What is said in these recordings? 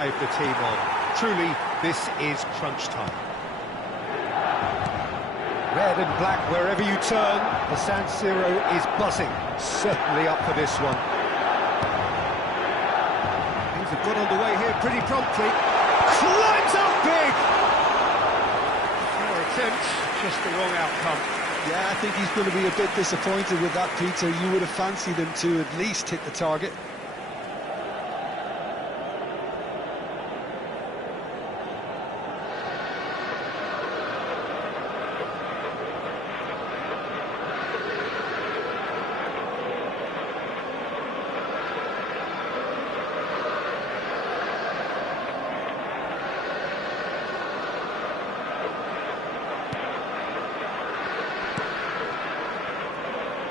The team on. Truly, this is crunch time. Red and black wherever you turn, the San Siro is buzzing. Certainly up for this one. Things have got underway here pretty promptly. Climbs up big! Fair attempt, just the wrong outcome. Yeah, I think he's going to be a bit disappointed with that, Peter. You would have fancied him to at least hit the target.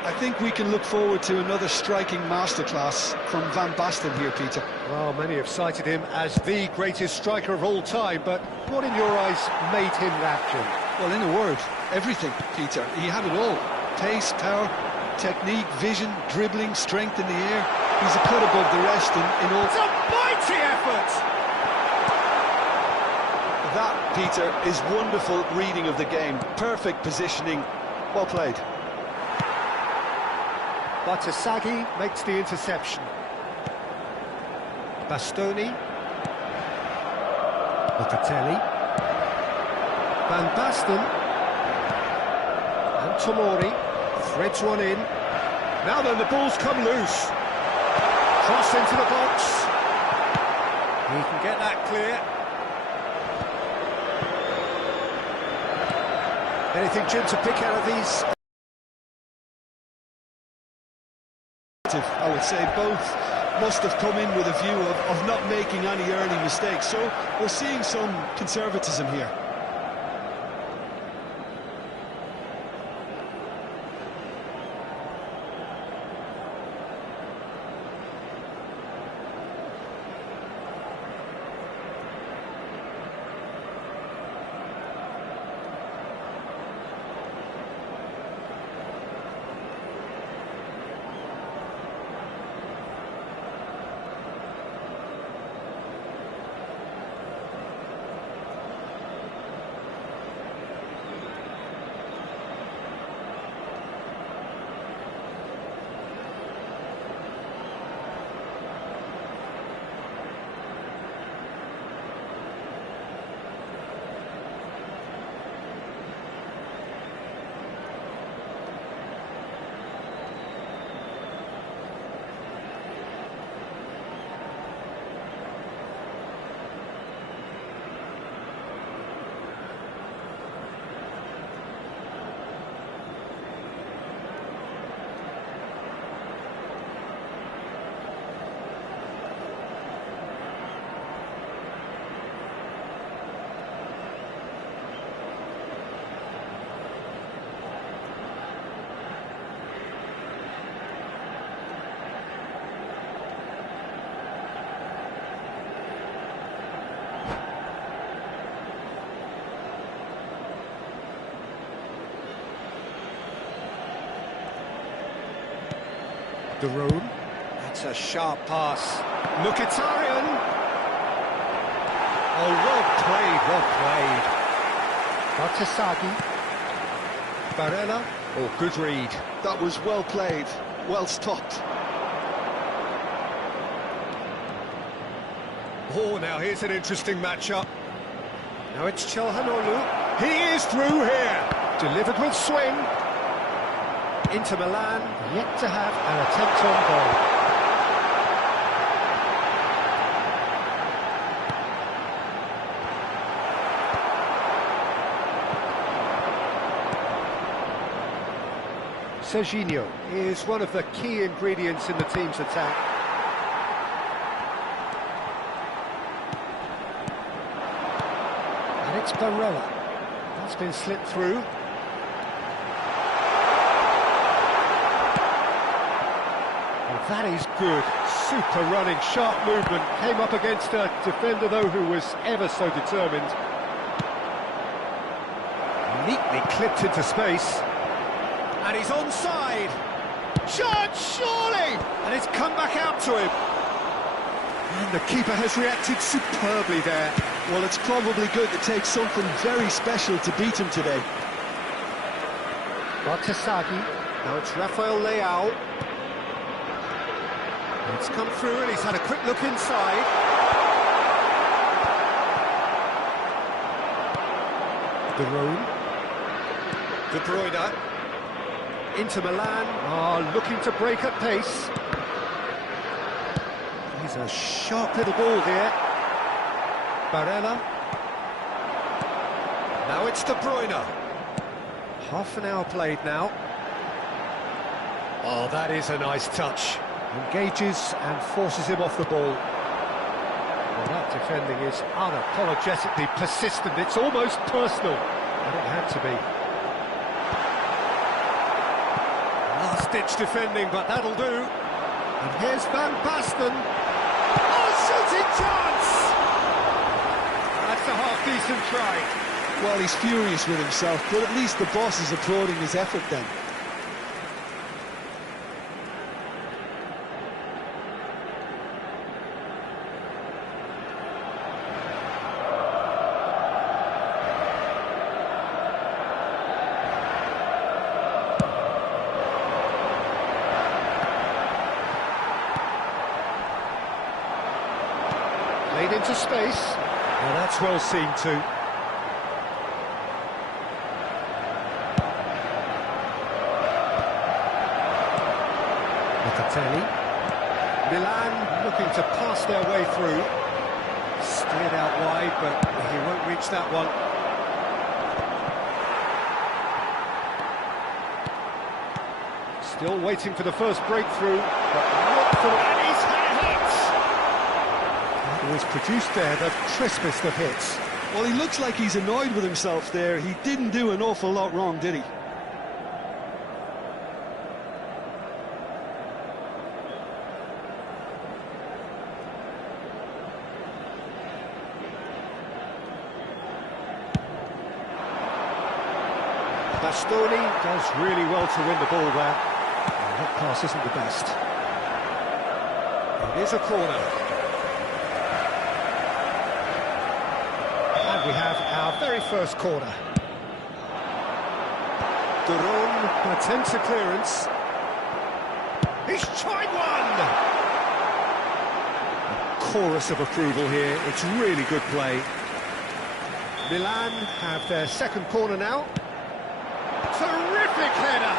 I think we can look forward to another striking masterclass from Van Basten here, Peter. Well, many have cited him as the greatest striker of all time, but what in your eyes made him that, Jim? Well, in a word, everything, Peter. He had it all. Pace, power, technique, vision, dribbling, strength in the air. He's a cut above the rest in all... It's a mighty effort! That, Peter, is wonderful reading of the game. Perfect positioning. Well played. Batasaghi makes the interception. Bastoni. Locatelli. Van Basten. And Tomori threads one in. Now then, the ball's come loose. Cross into the box. He can get that clear. Anything, Jim, to pick out of these? I would say both must have come in with a view of not making any early mistakes, so we're seeing some conservatism here. De Roon. That's a sharp pass. Mkhitaryan. Oh, well played, well played. Batasaghi. Barella. Oh, good read. That was well played, well stopped. Oh, now here's an interesting matchup. Now it's Çalhanoğlu. He is through here. Delivered with swing. Inter Milan, yet to have an attempt on goal. Serginho is one of the key ingredients in the team's attack. And it's Barella. That's been slipped through. That is good. Super running, sharp movement. Came up against a defender, though, who was ever so determined. Neatly clipped into space. And he's onside. Chance, surely! And it's come back out to him. And the keeper has reacted superbly there. Well, it's probably going to take something very special to beat him today. Bartasagi. Now it's Rafael Leao. It's come through and he's had a quick look inside. De Bruyne. Into Milan. Looking to break at pace. He's a sharp little ball here. Barella. Now it's De Bruyne. Half an hour played now. Oh, that is a nice touch. Engages and forces him off the ball. Well, that defending is unapologetically persistent. It's almost personal. And it had to be. Last-ditch defending, but that'll do. And here's Van Basten. Oh, shooting chance! That's a half-decent try. Well, he's furious with himself, but at least the boss is applauding his effort then. Played into space. Well, that's well seen too. Milan looking to pass their way through. Steered out wide, but he won't reach that one. Still waiting for the first breakthrough, but not for it. And he's had a hit! That was produced there, the crispest of hits. Well, he looks like he's annoyed with himself there. He didn't do an awful lot wrong, did he? Bastoni does really well to win the ball there. And that pass isn't the best. It is a corner. And we have our very first corner. Duron attempts a clearance. He's tried one! A chorus of approval here. It's really good play. Milan have their second corner now. Terrific header!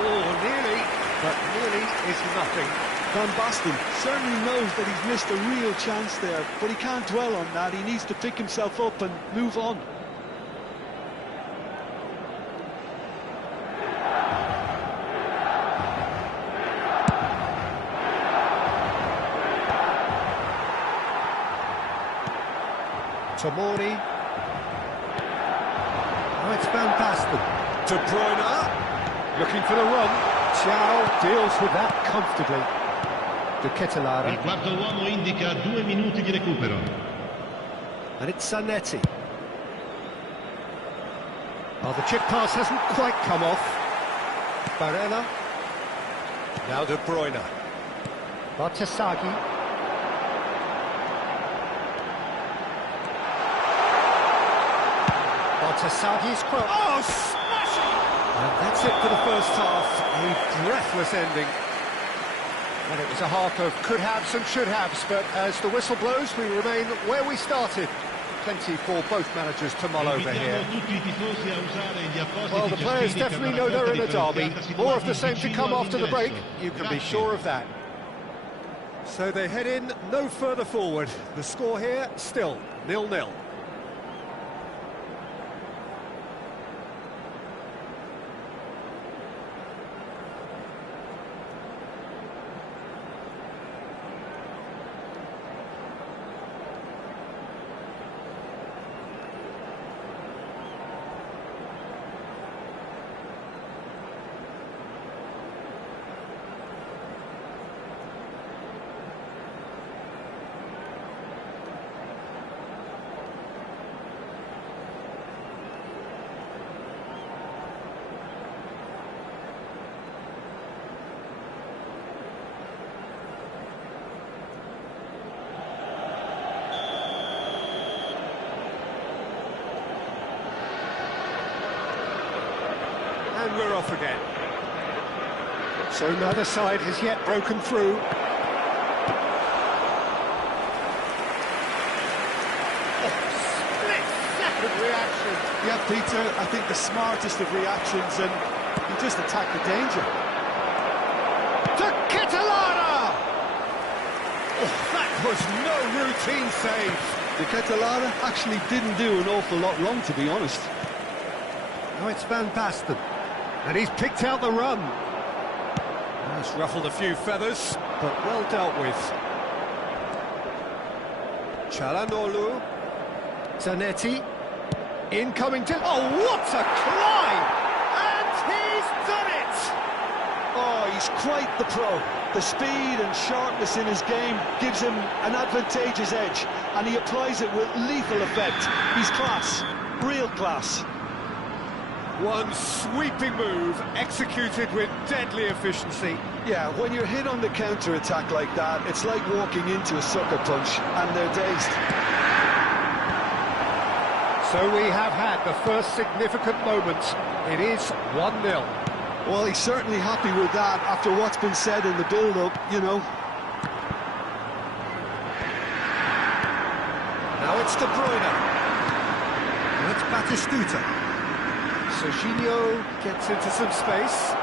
Oh, nearly, but nearly is nothing. Van Basten certainly knows that he's missed a real chance there, but he can't dwell on that. He needs to pick himself up and move on. Tomori. Now it's Van Basten. De Bruyne. Looking for the run. Ciao deals with that comfortably. De Ketelaere. Il quarto uomo indica 2 minuti di recupero. And it's Zanetti. Oh, the chip pass hasn't quite come off. Barella. Now De Bruyne. Bartasagi. Bartasagi's cross. Oh, smashing! And that's it for the first half. A breathless ending. And it was a half of could-haves and should-haves, but as the whistle blows, we remain where we started. Plenty for both managers to mull over here. Well, the players definitely know they're in a derby. More of the same to come after the break, you can be sure of that. So they head in no further forward. The score here, still 0-0. And we're off again. So neither side has yet broken through. Split-second reaction. Yeah, Peter, I think the smartest of reactions, and he just attacked the danger. To Catalana! Oh, that was no routine save. The Catalana actually didn't do an awful lot wrong, to be honest. Now it's Van Basten, and he's picked out the run. It's ruffled a few feathers, but well dealt with. Çalhanoğlu, Zanetti, incoming to... Oh, what a climb! And he's done it! Oh, he's quite the pro. The speed and sharpness in his game gives him an advantageous edge, and he applies it with lethal effect. He's class, real class. One sweeping move, executed with deadly efficiency. Yeah, when you're hit on the counter-attack like that, it's like walking into a sucker punch, and they're dazed. So we have had the first significant moment. It is 1-0. Well, he's certainly happy with that after what's been said in the build-up, you know. Now it's De Bruyne. Now it's Batistuta. Jorginho gets into some space.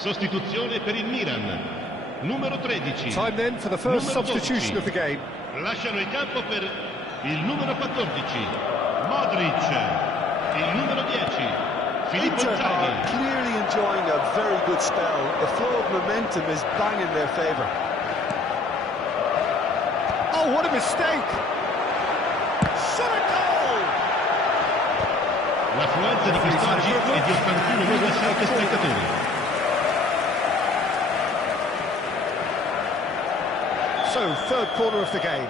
Sostituzione per il Milan. Numero 13. Time then for the first substitution of the game. Lasciano il campo per il numero 14. Modric. Il numero 10. Filippo Inter Inzaghi. are clearly enjoying a very good spell. The flow of momentum is bang in their favour. Oh, what a mistake! Shot a goal! L'affluenza di quest'oggi è di 81,7 spettatori. So, third corner of the game.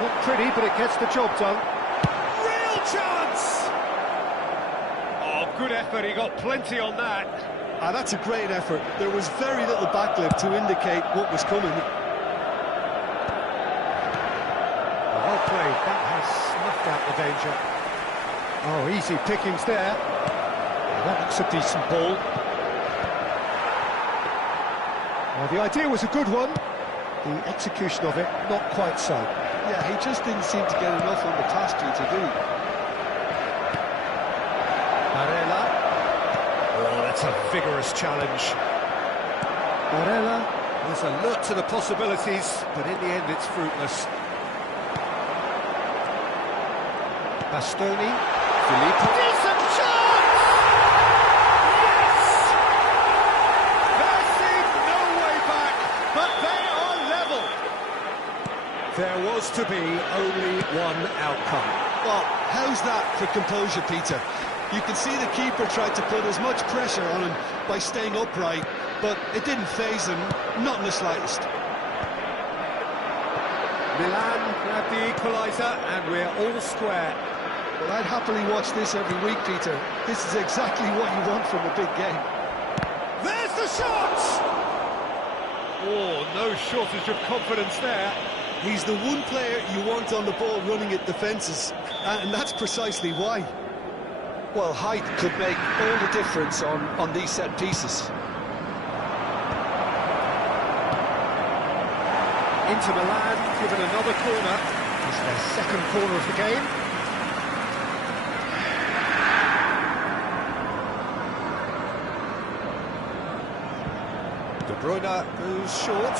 Not pretty, but it gets the job done. Real chance! Oh, good effort, he got plenty on that. That's a great effort. There was very little backlift to indicate what was coming. Well played, that has snuffed out the danger. Oh, easy pickings there. Yeah, that looks a decent ball. Well, the idea was a good one. The execution of it, not quite so. Yeah, he just didn't seem to get enough on the task to do. Barella. Oh, that's a vigorous challenge. Barella was alert to the possibilities, but in the end it's fruitless. Bastoni. Filippo. Decent chance! Yes! There seemed no way back, but they are level. There was to be only one outcome. Well, how's that for composure, Peter? You can see the keeper tried to put as much pressure on him by staying upright, but it didn't faze him, not in the slightest. Milan grabbed the equaliser, and we're all square. Well, I'd happily watch this every week, Peter. This is exactly what you want from a big game. There's the shot! Oh, no shortage of confidence there. He's the one player you want on the ball running at defences, and that's precisely why. Well, height could make all the difference on these set pieces. Inter Milan given another corner. It's their second corner of the game. De Bruyne goes short,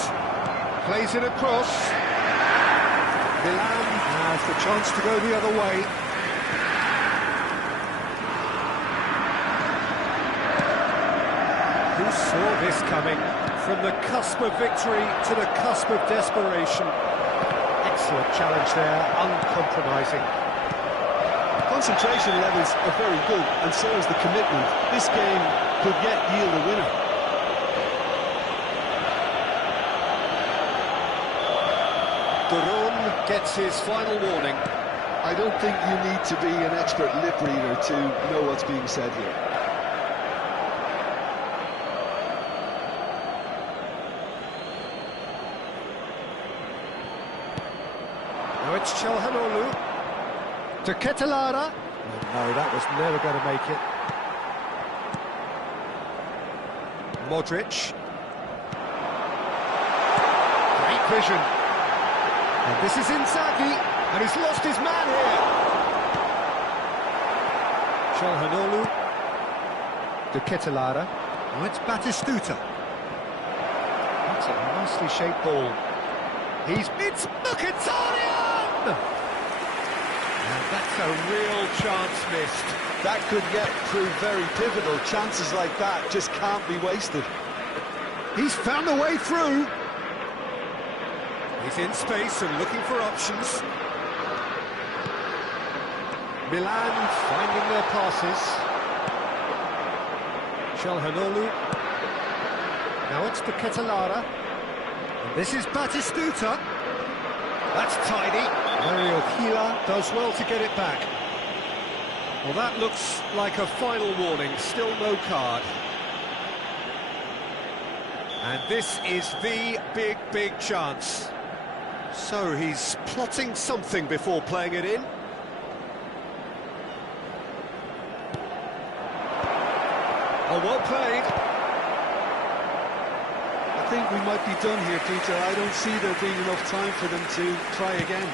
plays it across. Milan has the chance to go the other way. Who saw this coming. From the cusp of victory to the cusp of desperation. Excellent challenge there, uncompromising. Concentration levels are very good, and so is the commitment. This game could yet yield a winner. Duron gets his final warning. I don't think you need to be an expert lip reader to know what's being said here. Now it's Çalhanoğlu. To Ketelara. Oh, no, that was never going to make it. Modric. Great vision. And this is Inzaghi, and he's lost his man here. Çalhanoğlu. To Ketelara. Now it's Batistuta. That's a nicely shaped ball. It's Mkhitaryan! And that's a real chance missed. That could yet prove very pivotal. Chances like that just can't be wasted. He's found a way through. He's in space and looking for options. Milan finding their passes. Çalhanoğlu. Now it's to Ketelara. And this is Batistuta. That's tidy. Mario Gila does well to get it back. Well, that looks like a final warning. Still no card. And this is the big chance. So he's plotting something before playing it in. Oh, well played. I think we might be done here, Peter. I don't see there being enough time for them to try again.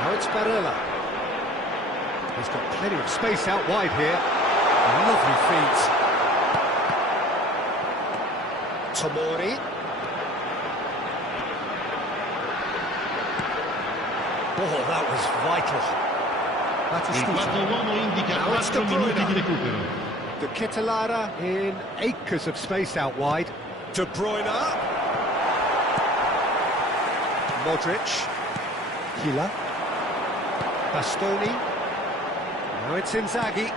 Now it's Barella. He's got plenty of space out wide here. Lovely feet. Tomori. Oh, that was vital. Il quarto uomo indica 4 minuti di recupero. De Ketelara in acres of space out wide. De Bruyne. Modric. Gila. Bastoni. Now it's Inzaghi.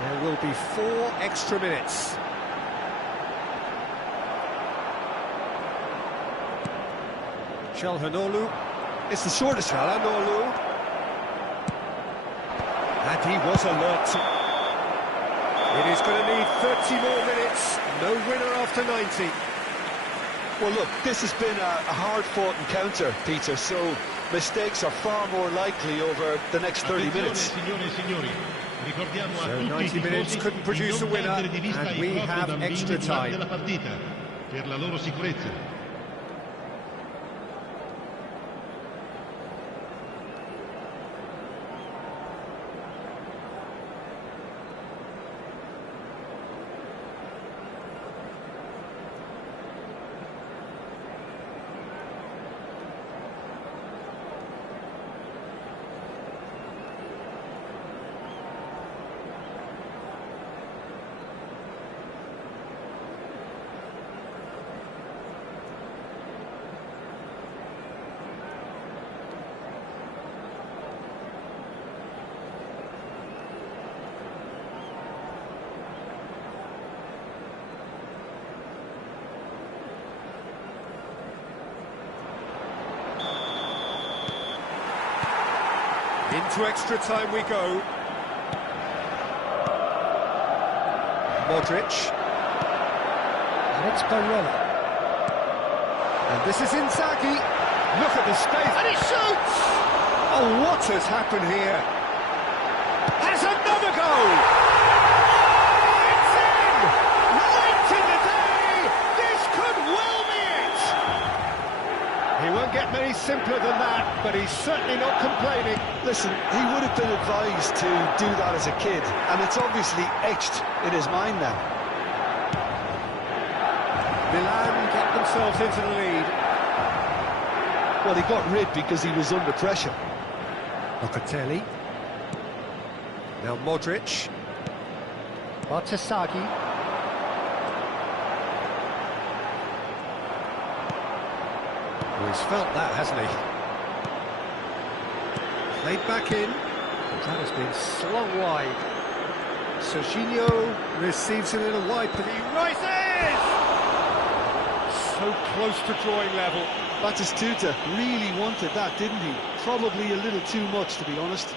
There will be 4 extra minutes. Çalhanoğlu. It's the shortest. Çalhanoğlu. And he was alert. It is going to need 30 more minutes. No winner after 90. Well, look, this has been a hard-fought encounter, Peter, so mistakes are far more likely over the next 30 minutes. So 90 minutes couldn't produce a winner, and we have extra time. Per la loro sicurezza. Into extra time we go. Modric. And it's Barella. And this is Inzaghi. Look at the space. And he shoots! Oh, what has happened here? Has another goal! Oh, it's in! Right in the day! This could well be it! He won't get many simpler than that, but he's certainly not complaining. Listen, he would have been advised to do that as a kid, and it's obviously etched in his mind now. Milan get themselves into the lead. Well, he got rid because he was under pressure. Locatelli. Now Modric. Bartasagi. Oh, he's felt that, hasn't he? Played back in. That has been slung wide. Serginho receives it in a wide, but he rises! So close to drawing level. Batistuta really wanted that, didn't he? Probably a little too much, to be honest.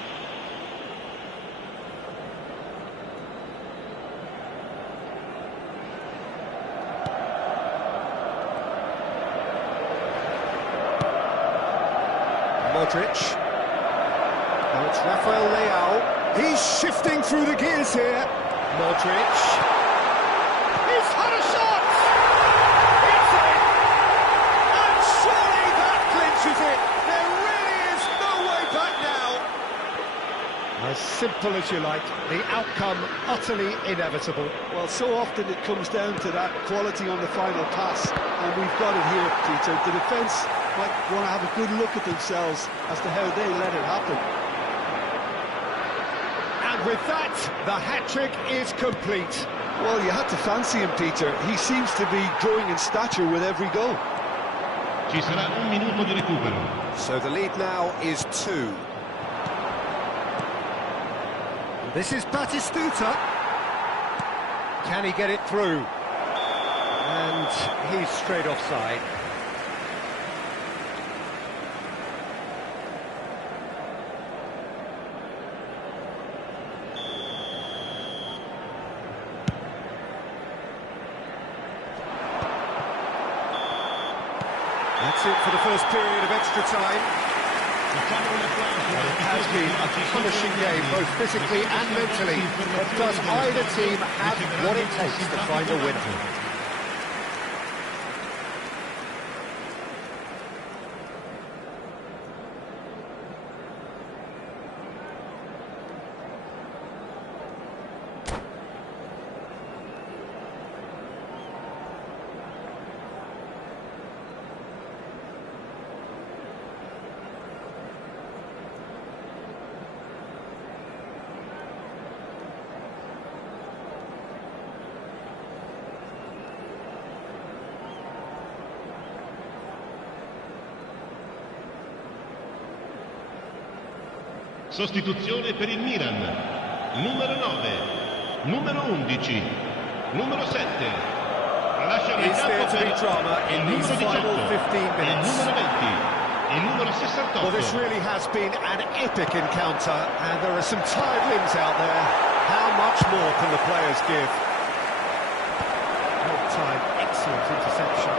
Modric. Now it's Rafael Leao. He's shifting through the gears here. Modric. He's had a shot! It's in! And surely that clinches it. There really is no way back now. As simple as you like, the outcome utterly inevitable. Well, so often it comes down to that quality on the final pass, and we've got it here, Peter. The defence might want to have a good look at themselves as to how they let it happen. And with that, the hat-trick is complete. Well, you had to fancy him, Peter. He seems to be growing in stature with every goal. Ci sarà un minuto di recupero. So the lead now is 2. This is Batistuta. Can he get it through? And he's straight offside. That's it for the first period of extra time. It has been a punishing game, both physically and mentally. But does either team have what it takes to find a winner? Sostituzione per il Milan. Numero 9, numero 11, numero 7. Lasciano il campo per il numero 18, il numero 20, il numero 68. Well, this really has been an epic encounter, and there are some tired limbs out there. How much more can the players give? Well timed, excellent interception.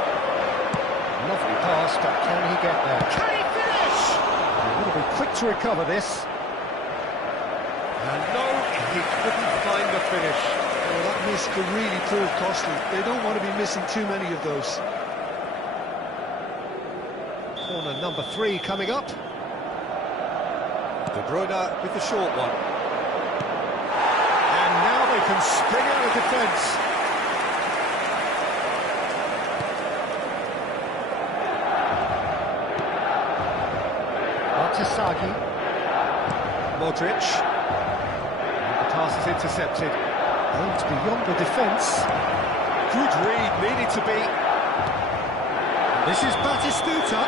Lovely pass, but can he get there? Can he finish? He's got to be quick to recover this. And no, he couldn't find the finish. Well, that miss could really prove costly. They don't want to be missing too many of those. Corner number 3 coming up. De Bruyne with the short one. And now they can spring out of defence. Bartasagi. Modric. Pass is intercepted. Oh, it's beyond the defence. Good read, needed to be. This is Batistuta.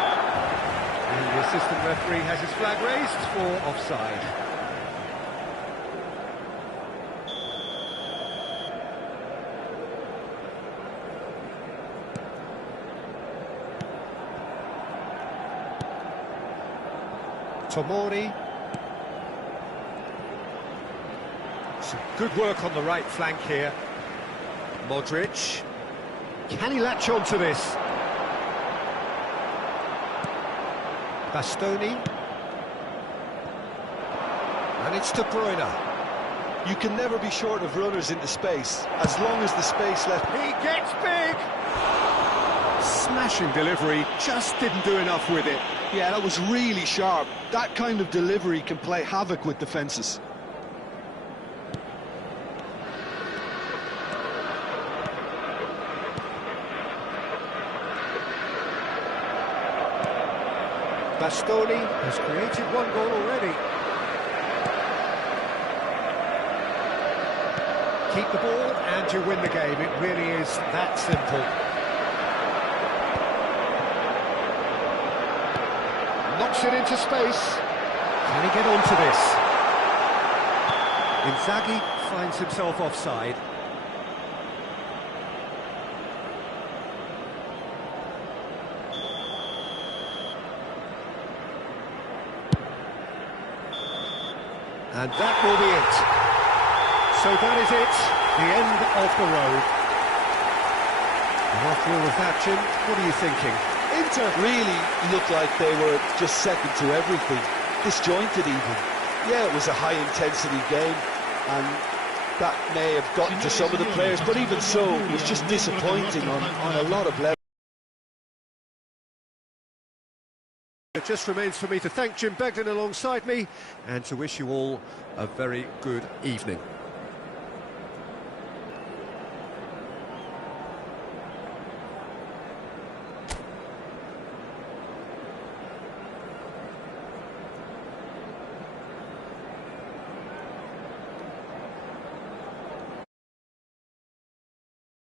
And the assistant referee has his flag raised for offside. Tomori. Some good work on the right flank here. Modric. Can he latch on to this? Bastoni. And it's De Bruyne. You can never be short of runners into space, as long as the space left. He gets big! Smashing delivery, just didn't do enough with it. Yeah, that was really sharp. That kind of delivery can play havoc with defences. Bastoni has created one goal already. keep the ball and you win the game. It really is that simple. Knocks it into space. Can he get onto this? Inzaghi finds himself offside. And that will be it. So that is it, the end of the road. And after all of that, Jim, what are you thinking? Inter really looked like they were just second to everything, disjointed even. Yeah, it was a high-intensity game, and that may have gotten to some of the players, but even so, it was just disappointing on a lot of levels. It just remains for me to thank Jim Begden alongside me and to wish you all a very good evening.